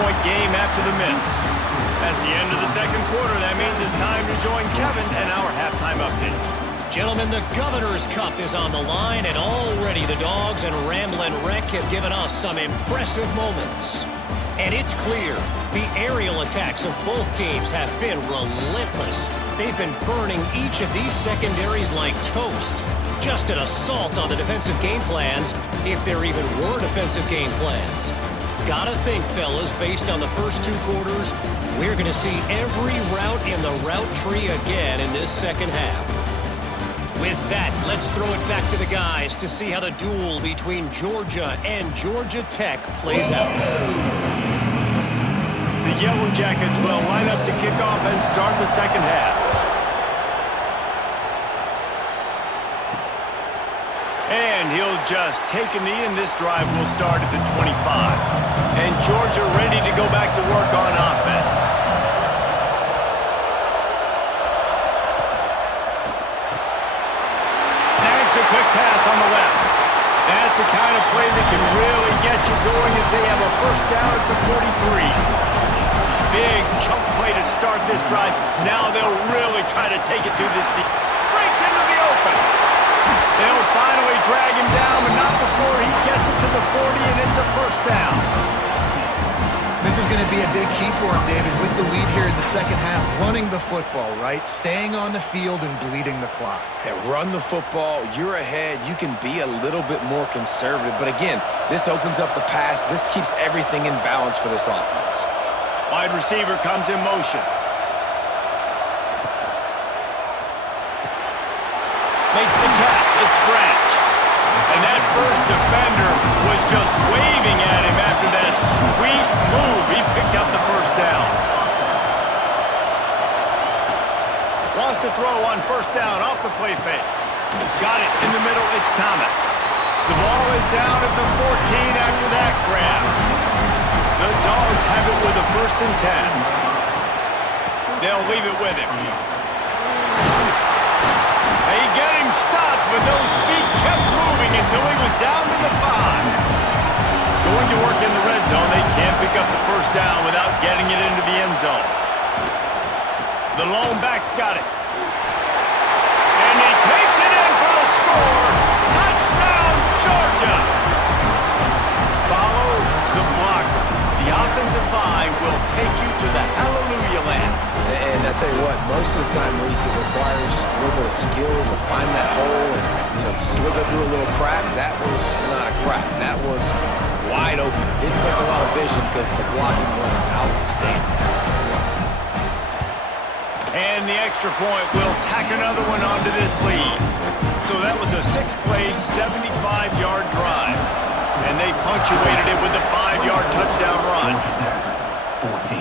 3-point game after the miss. That's the end of the second quarter. That means it's time to join Kevin and our halftime update. Gentlemen, the Governor's Cup is on the line, and already the Dogs and Ramblin' Wreck have given us some impressive moments. And it's clear, the aerial attacks of both teams have been relentless. They've been burning each of these secondaries like toast. Just an assault on the defensive game plans, if there even were defensive game plans. Gotta think, fellas, based on the first two quarters, we're gonna see every route in the route tree again in this second half. With that, let's throw it back to the guys to see how the duel between Georgia and Georgia Tech plays out. The Yellow Jackets will line up to kick off and start the second half. And he'll just take a knee, and this drive will start at the 25. And Georgia ready to go back to work on offense. Snags a quick pass on the left. That's the kind of play that can really get you going as they have a first down at the 43. Big chunk play to start this drive. Now they'll really try to take it through this deep. Breaks into the open. They'll finally drag him down, but not before he gets it to the 40, and it's a first down. This is going to be a big key for him, David, with the lead here in the second half, running the football, right? Staying on the field and bleeding the clock. Yeah, run the football. You're ahead. You can be a little bit more conservative. But again, this opens up the pass. This keeps everything in balance for this offense. Wide receiver comes in motion. Makes the catch. It's Branch. And that first defender was just waving at him after that sweet move. He picked up the first down. Wants to throw on first down off the play fake. Got it in the middle. It's Thomas. The ball is down at the 14 after that grab. The Dogs have it with a 1st and 10. They'll leave it with him. They get him stopped, but those feet kept moving until he was down to the 5. Going to work in the red zone. They can't pick up the first down without getting it into the end zone. The lone back's got it. And he takes it in for the score. Touchdown, Georgia! Follow the blockers. The offensive line will take you to the hallelujah land. And I tell you what, most of the time, Reese, it requires a little bit of skill to find that hole and, slither through a little crack. That was not a crack. That was wide open. Didn't take a lot of vision because the blocking was outstanding. And the extra point will tack another one onto this lead. So that was a 6-play, 75-yard drive. And they punctuated it with a 5-yard touchdown run. 14.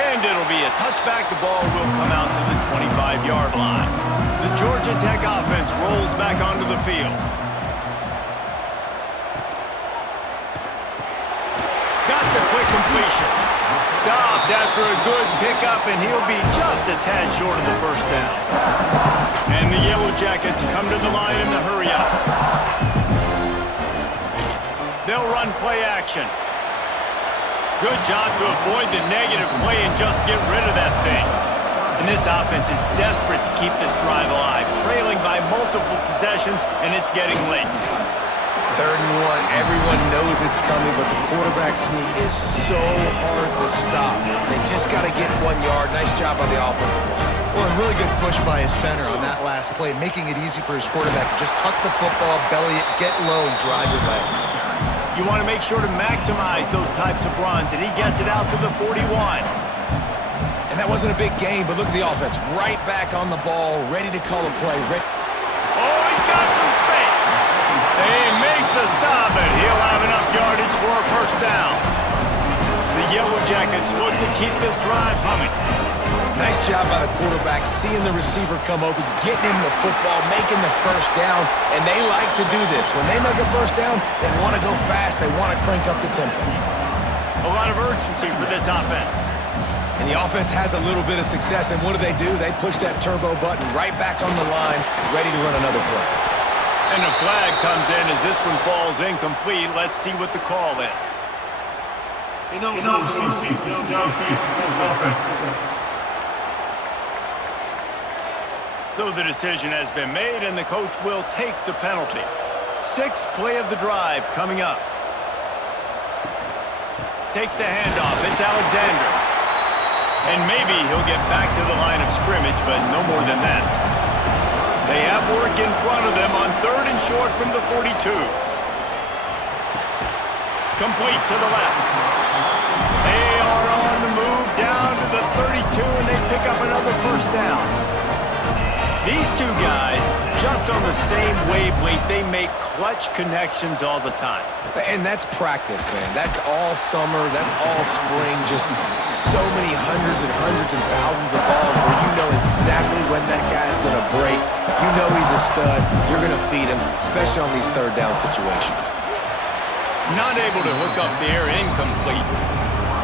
And it'll be a touchback. The ball will come out to the 25-yard line. The Georgia Tech offense rolls back onto the field. Got the quick completion. Stopped after a good pickup, and he'll be just a tad short of the first down. And the Yellow Jackets come to the line in the hurry-up. They'll run play action. Good job to avoid the negative play and just get rid of that thing. And this offense is desperate to keep this drive alive, trailing by multiple possessions, and it's getting late. 3rd and 1, everyone knows it's coming, but the quarterback sneak is so hard to stop. They just got to get 1 yard. Nice job by the offensive line. Well, a really good push by his center on that last play, making it easy for his quarterback to just tuck the football, belly it, get low, and drive your legs. You want to make sure to maximize those types of runs, and he gets it out to the 41. And that wasn't a big gain, but look at the offense. Right back on the ball, ready to call a play. Oh, he's got some space. They make the stop, and he'll have enough yardage for a first down. The Yellow Jackets look to keep this drive humming. Nice job by the quarterback, seeing the receiver come open, getting him the football, making the first down, and they like to do this. When they make a first down, they want to go fast. They want to crank up the tempo. A lot of urgency for this offense. And the offense has a little bit of success, and what do? They push that turbo button right back on the line, ready to run another play. And the flag comes in as this one falls incomplete. Let's see what the call is. So the decision has been made, and the coach will take the penalty. Sixth play of the drive coming up. Takes the handoff. It's Alexander. And maybe he'll get back to the line of scrimmage, but no more than that. They have work in front of them on 3rd and short from the 42. Complete to the left. They are on the move down to the 32, and they pick up another first down. These two guys, just on the same wavelength, they make clutch connections all the time. And that's practice, man. That's all summer. That's all spring. Just so many hundreds and thousands of balls where you know exactly when that guy's going to break. You know he's a stud. You're going to feed him, especially on these 3rd down situations. Not able to hook up there, incomplete.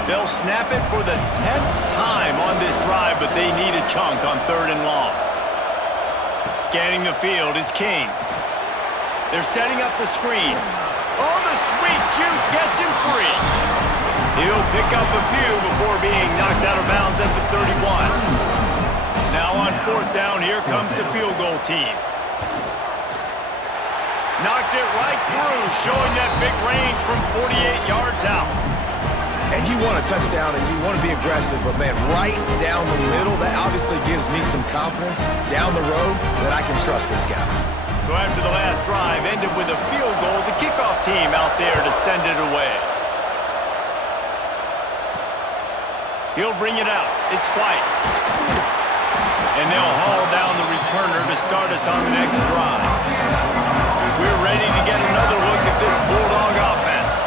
They'll snap it for the 10th time on this drive, but they need a chunk on 3rd and long. Scanning the field, it's King. They're setting up the screen. Oh, the sweet juke gets him free. He'll pick up a few before being knocked out of bounds at the 31. Now on 4th down, here comes the field goal team. Knocked it right through, showing that big range from 48 yards out. And you want a touchdown and you want to be aggressive, but man, right down the middle, that obviously gives me some confidence down the road that I can trust this guy. So after the last drive ended with a field goal, the kickoff team out there to send it away. He'll bring it out. It's White. And they'll haul down the returner to start us on the next drive. We're ready to get another look at this Bulldog offense.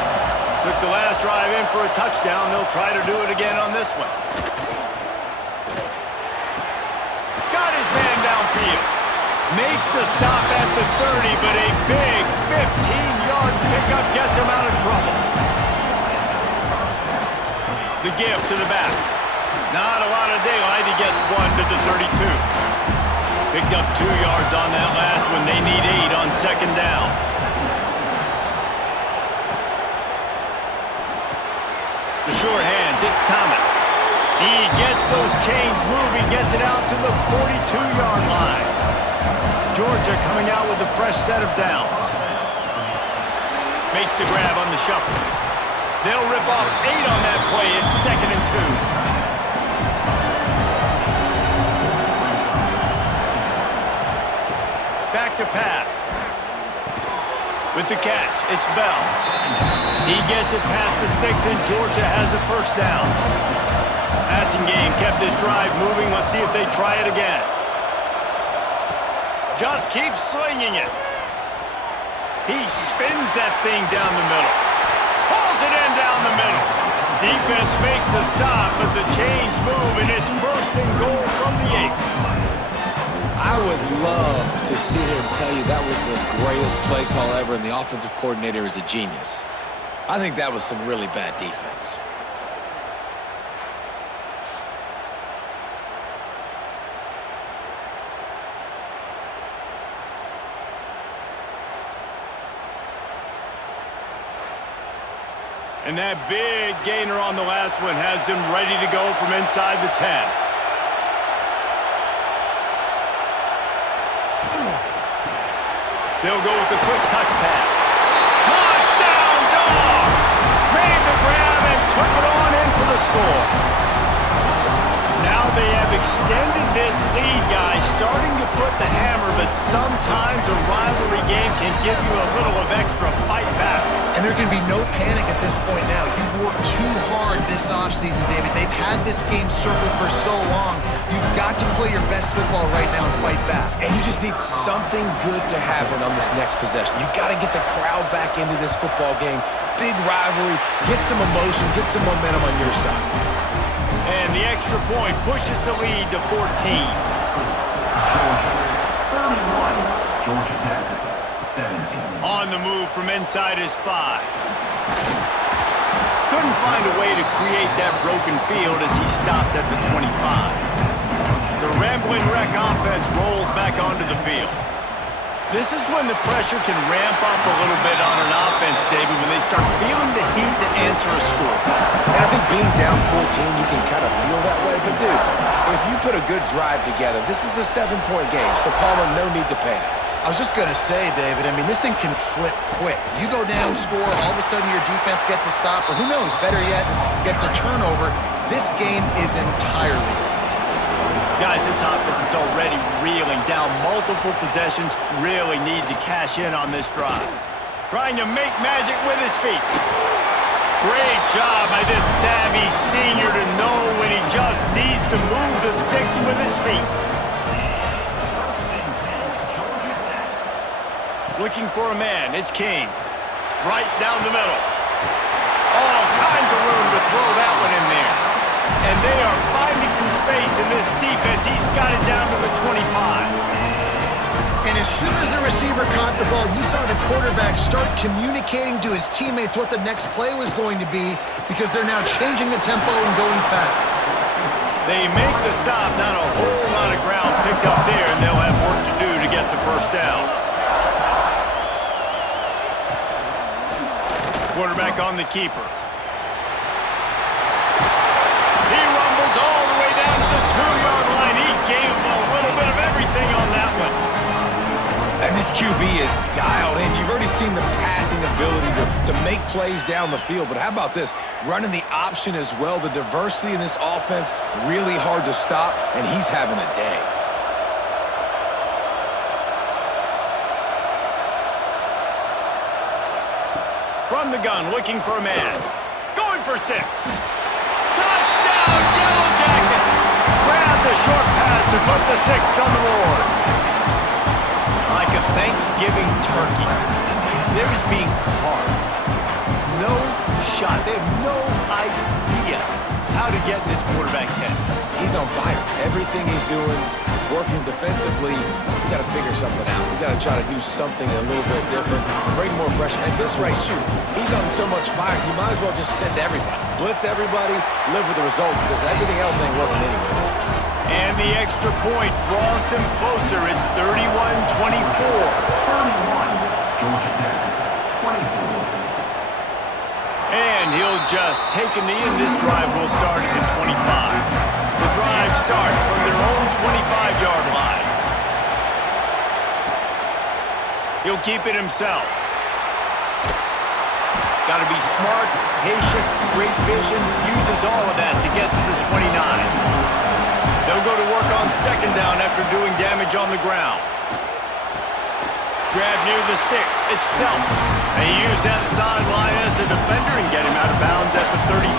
Took the last drive in for a touchdown. They'll try to do it again on this one. Got his man downfield. Makes the stop at the 30, but a big 15-yard pickup gets him out of trouble. The give to the back. Not a lot of daylight. He gets 1 to the 32. Picked up 2 yards on that last one. They need 8 on 2nd down. The short hands, it's Thomas. He gets those chains moving, gets it out to the 42-yard line. Georgia coming out with a fresh set of downs. Makes the grab on the shuffle. They'll rip off 8 on that play. It's 2nd and 2. Back to pass. With the catch, it's Bell. He gets it past the sticks, and Georgia has a first down. Passing game kept this drive moving. Let's see if they try it again. Just keeps slinging it. He spins that thing down the middle. Pulls it in down the middle. Defense makes a stop, but the chains move, and it's 1st and goal from the 8. I would love to sit here and tell you that was the greatest play call ever and the offensive coordinator is a genius. I think that was some really bad defense. And that big gainer on the last one has them ready to go from inside the 10. They'll go with a quick touch pass. Touchdown, Dogs! Made the grab and took it on in for the score. Now they have extended this lead, guys, starting to put the hammer, but sometimes a rivalry game can give you a little of extra fight back. And there can be no panic at this point now. You've worked too hard this offseason, David. They've had this game circled for so long. You've got to play your best football right now and fight back. And you just need something good to happen on this next possession. You got to get the crowd back into this football game. Big rivalry. Get some emotion. Get some momentum on your side. And the extra point pushes the lead to 14. Georgia Tech, 17. On the move from inside his 5. Couldn't find a way to create that broken field as he stopped at the 25. The Ramblin' Wreck offense rolls back onto the field. This is when the pressure can ramp up a little bit on an offense, David, when they start feeling the heat to answer a score. think being down 14, you can kind of feel that way. But, dude, if you put a good drive together, this is a 7-point game, so Palmer, no need to panic. I was just going to say, David, I mean, this thing can flip quick. You go down, score, all of a sudden your defense gets a stop, or who knows, better yet, gets a turnover. This game is entirely different. Guys, this offense is already reeling down multiple possessions. Really need to cash in on this drive. Trying to make magic with his feet. Great job by this savvy senior to know when he just needs to move the sticks with his feet. Looking for a man, it's King. Right down the middle. All kinds of room to throw that one in there. And they are finding some space in this defense. He's got it down to the 25. And as soon as the receiver caught the ball, you saw the quarterback start communicating to his teammates what the next play was going to be because they're now changing the tempo and going fast. They make the stop, not a whole lot of ground picked up there, and they'll have work to do to get the first down. Quarterback on the keeper. He rumbles all the way down to the 2-yard line. He gave him a little bit of everything on that one. And this QB is dialed in. You've already seen the passing ability to make plays down the field. But how about this? Running the option as well. The diversity in this offense, really hard to stop, and he's having a day. From the gun, looking for a man. Going for 6. Touchdown, Yellow Jackets! Grab the short pass to put the 6 on the board. Like a Thanksgiving turkey, they're just being carved. No shot. They have no idea how to get in this quarterback's head. He's on fire. Everything he's doing is working defensively. We got to figure something out. We got to try to do something a little bit different, bring more pressure. At this rate, shoot, he's on so much fire, you might as well just send everybody. Blitz everybody, live with the results, because everything else ain't working anyways. And the extra point draws them closer. It's 31-24. 31, Georgia Tech, 24. And he'll just take a knee, and this drive will start at the 25. The drive starts from their own 25-yard line. He'll keep it himself. Got to be smart, patient, great vision, uses all of that to get to the 29. They'll go to work on second down after doing damage on the ground. Grab near the sticks. It's Belt. They use that sideline as a defender and get him out of bounds at the 36.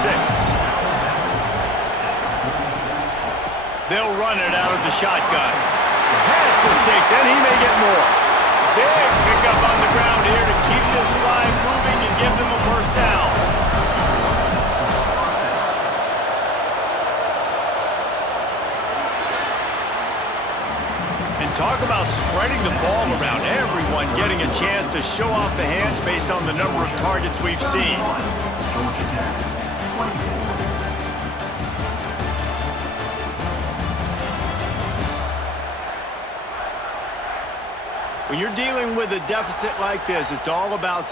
They'll run it out of the shotgun. Past the sticks, and he may get more. Big pickup on the ground here to keep this drive moving and give them a first down. And talk about spreading the ball around. Everyone getting a chance to show off the hands based on the number of targets we've seen. Georgia Tech, 24. When you're dealing with a deficit like this, it's all about